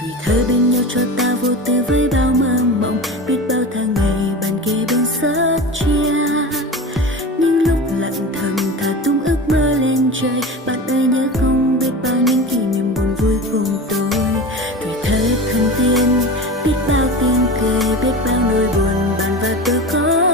Tuổi thơ bên nhau cho ta vô tư với bao mơ mộng, biết bao tháng ngày bàn kề bên sát chia. Những lúc lặng thầm thả tung ước mơ lên trời, bạn ơi nhớ không biết bao những kỷ niệm buồn vui cùng tôi. Tuổi thơ thần tiên biết bao tiếng cười, biết bao nỗi buồn bạn và tôi có